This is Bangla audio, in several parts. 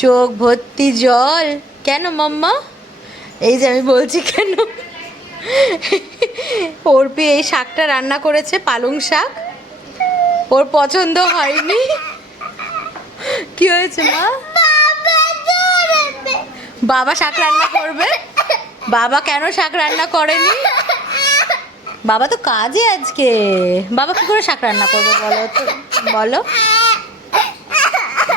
চোখ ভর্তি জল কেন মাম্মা? এই যে আমি বলছি কেন, অর্পি এই শাকটা রান্না করেছে, পালং শাক, ওর পছন্দ হয়নি। কি হয়েছে মা? বাবা শাক রান্না করবে? বাবা কেন শাক রান্না করেনি? বাবা তো কাজে আজকে, বাবা কি করে শাক রান্না করবে বলো তো, বলো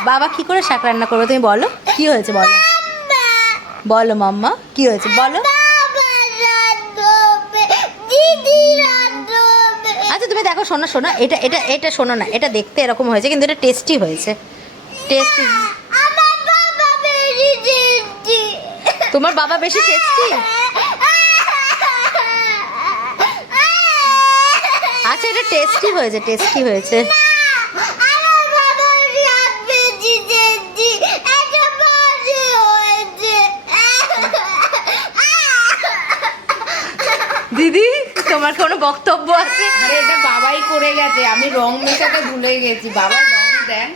বাবা কি করে শাক রান্না করবে, তুমি বলো কি হয়েছে বলো, বলো মাম্মা কি হয়েছে বলো। আচ্ছা তুমি দেখো, শোনো শোনো, এটা এটা এটা শোনো না, এটা দেখতে এরকম হয়েছে কিন্তু এটা টেস্টি হয়েছে, টেস্টি। তোমার বাবা বেশি টেস্টি? আচ্ছা এটা টেস্টি হয়েছে, টেস্টি হয়েছে। দিদি তোমার কোনো বক্তব্য আছে? আরে এটা বাবাই করে গেছে, আমি রং মেশাতে ভুলে গেছি। বাবা রং দেন।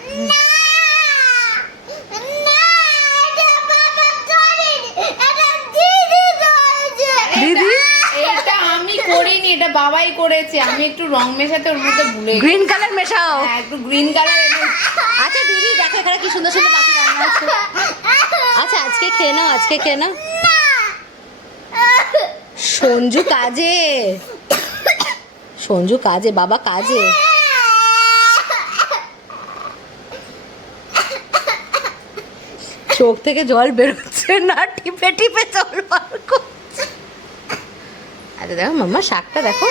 দিদি এটা আমি করিনি, এটা বাবাই করেছে। আমি একটু রং মেশাতে ওর মধ্যে ভুলে গেছি। গ্রিন কালার মেশাও। হ্যাঁ, একটু গ্রিন কালার। আচ্ছা দিদি দেখো এখানে কি সুন্দর সুন্দর বাকি রান্না আছে। আচ্ছা আজকে খেয়ে নাও, আজকে খেয়ে নাও। সঞ্জু কাজে, সঞ্জু কাজে, বাবা কাজে। চোখ থেকে জল বেরোচ্ছে না, টিপে টিপে জল বার করছে। আচ্ছা দেখো মাম্মা শাকটা দেখো,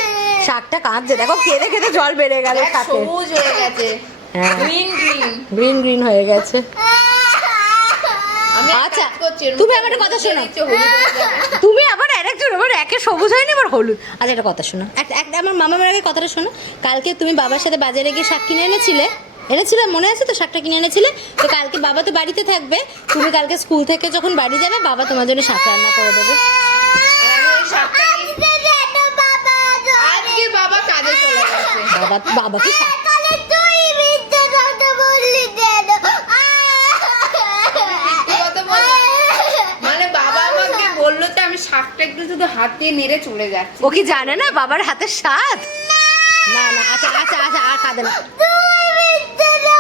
শাকটা কাঁদছে দেখো, খেতে খেতে জল বেড়ে গেল শাকে। সবুজ হয়ে গেছে, হ্যাঁ গ্রিন গ্রিন গ্রিন গ্রিন হয়ে গেছে। আচ্ছা তুমি আমার একটা কথা শোনো, তুমি আবার আরেকজন আবার একে সবুজ হয়নি আবার হলুদ। আচ্ছা একটা কথা শোনো, একটা আমার মামার আগে কথাটা শোনো। কালকে তুমি বাবার সাথে বাজারে গিয়ে শাক কিনে এনেছিলে, এনেছিলে মনে আছে তো, শাকটা কিনে এনেছিলে তো। কালকে বাবা তো বাড়িতে থাকবে, তুমি কালকে স্কুল থেকে যখন বাড়ি যাবে বাবা তোমার জন্য শাক রান্না করে দেবে। আজকে বাবা কাজে চলে গেছে। বাবা বাবা কি শাক মানে বাবা আমাকে বললো যে আমি শাকটা একটু শুধু হাত দিয়ে নেড়ে চলে যাচ্ছি। ও কি জানে না বাবার হাতের স্বাদ? না না আচ্ছা আচ্ছা আচ্ছা আর কাঁদে না।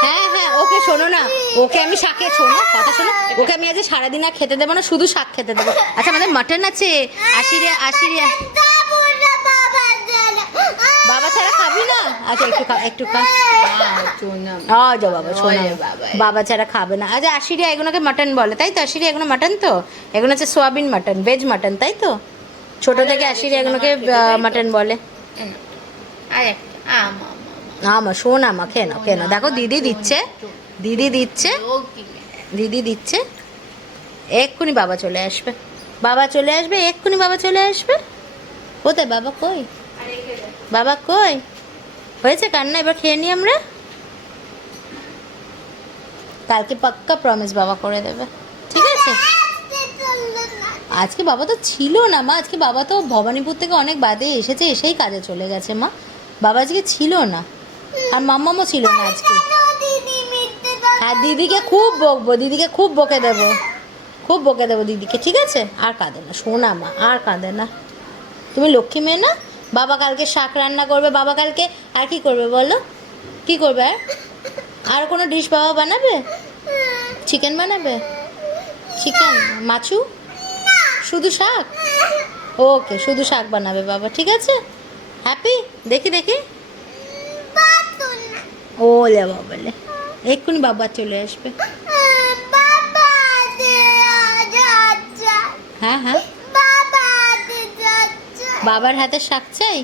হ্যাঁ হ্যাঁ ওকে শোনো না, ওকে আমি শাকে, শোনো কথা শোনো, ওকে আমি আজ সারাদিন আর খেতে দেবো না, শুধু শাক খেতে দেবো। আচ্ছা আমাদের মাটন আছে, আশিরে আশিরে। বাবা ছাড়া খাবি না? আচ্ছা একটু খা, একটু খা। যা বাবা শোনা, বাবা ছাড়া খাবে না। আচ্ছা আশিরে এগুলোকে মাটন বলে তাই তো? আশিরে এগুলো মাটন তো, এগুলো হচ্ছে সোয়াবিন মাটন, ভেজ মাটন তাই তো? ছোট থেকে আশিরে এগুলোকে মাটন বলে। আমা শোন আমা, খেয়ে নাও খেয়ে নাও। দেখো দিদি দিচ্ছে, দিদি দিচ্ছে, দিদি দিচ্ছে। এক্ষুনি বাবা চলে আসবে, বাবা চলে আসবে এক্ষুনি, বাবা চলে আসবে। কোথায় বাবা কই? বাবা কই? হয়েছে কান্না, এবার খেয়ে নি আমরা। কালকে পাক্কা প্রমিস বাবা করে দেবে, ঠিক আছে? আজকে বাবা তো ছিল না মা, আজকে বাবা তো ভবানীপুর থেকে অনেক বাদে এসেছে, এসেই কাজে চলে গেছে মা। বাবা আজকে ছিল না, আর মাম্মামও ছিল না আজকে। হ্যাঁ দিদিকে খুব বকবো, দিদিকে খুব বকে দেবো, খুব বকে দেবো দিদিকে, ঠিক আছে? আর কাঁদে না, শোনা মা আর কাঁদে না। তুমি লক্ষ্মী মেয়ে না? বাবা কালকে শাক রান্না করবে, বাবা কালকে আর কি করবে বলো, কি করবে? আর কোনো ডিশ বাবা বানাবে? চিকেন বানাবে? চিকেন মাছু? শুধু শাক? ওকে শুধু শাক বানাবে বাবা, ঠিক আছে? হ্যাপি? দেখি দেখি। ওলে বাবালে, এক্ষুনি বাবা চলে আসবে। হ্যাঁ হ্যাঁ বাবার হাতে শাক চাই।